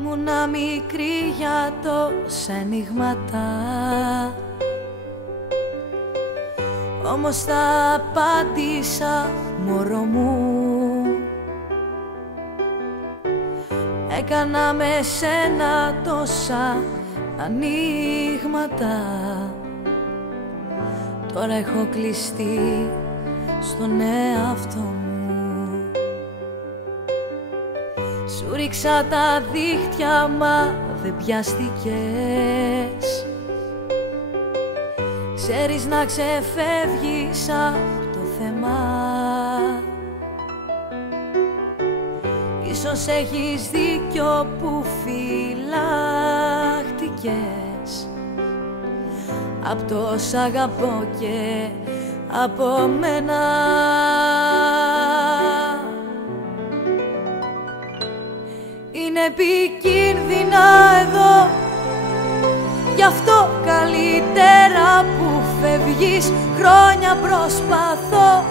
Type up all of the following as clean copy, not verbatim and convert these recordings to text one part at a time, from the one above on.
Ήμουνα μικρή για τόσα ενίγματα, όμως τα απάντησα μωρό μου. Έκανα με σένα τόσα ανοίγματα, τώρα έχω κλειστεί στον εαυτό μου. Σου ρίξα τα δίχτυα μα δεν πιάστηκες. Ξέρεις να ξεφεύγεις απ' το θέμα. Ίσως έχεις δίκιο που φυλάχτηκες απ' το σ' αγαπώ και από μένα. Είναι επικίνδυνα εδώ, γι' αυτό καλύτερα που φεύγεις. Χρόνια προσπαθώ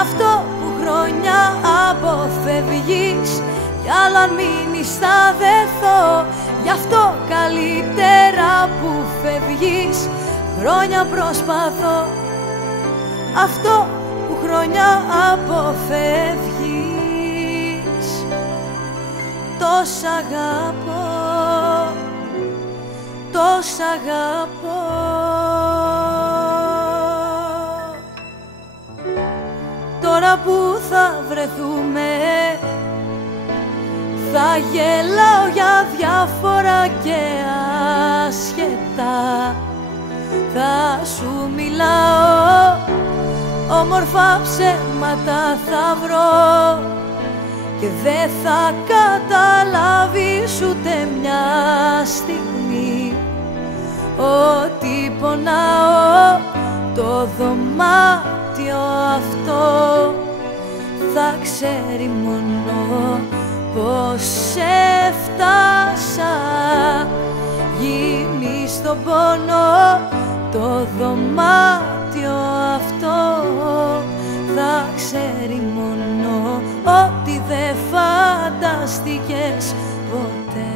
αυτό που χρόνια αποφεύγεις, κι άλλο αν μείνεις θα δεθώ. Γι' αυτό καλύτερα που φεύγεις. Χρόνια προσπαθώ αυτό που χρόνια αποφεύγεις. Τόσα αγαπώ, τόσα αγαπώ. Τώρα που θα βρεθούμε θα γελάω για διάφορα και άσχετα. Θα σου μιλάω, όμορφα ψέματα θα βρω και δεν θα καταλάβεις ούτε μια στιγμή ότι πονάω. Το δωμάτιο αυτό θα ξέρει μόνο πως έφτασα. Γίνει στον πόνο το δωμάτιο αυτό θα ξέρει μόνο ότι δεν φανταστήκες ποτέ.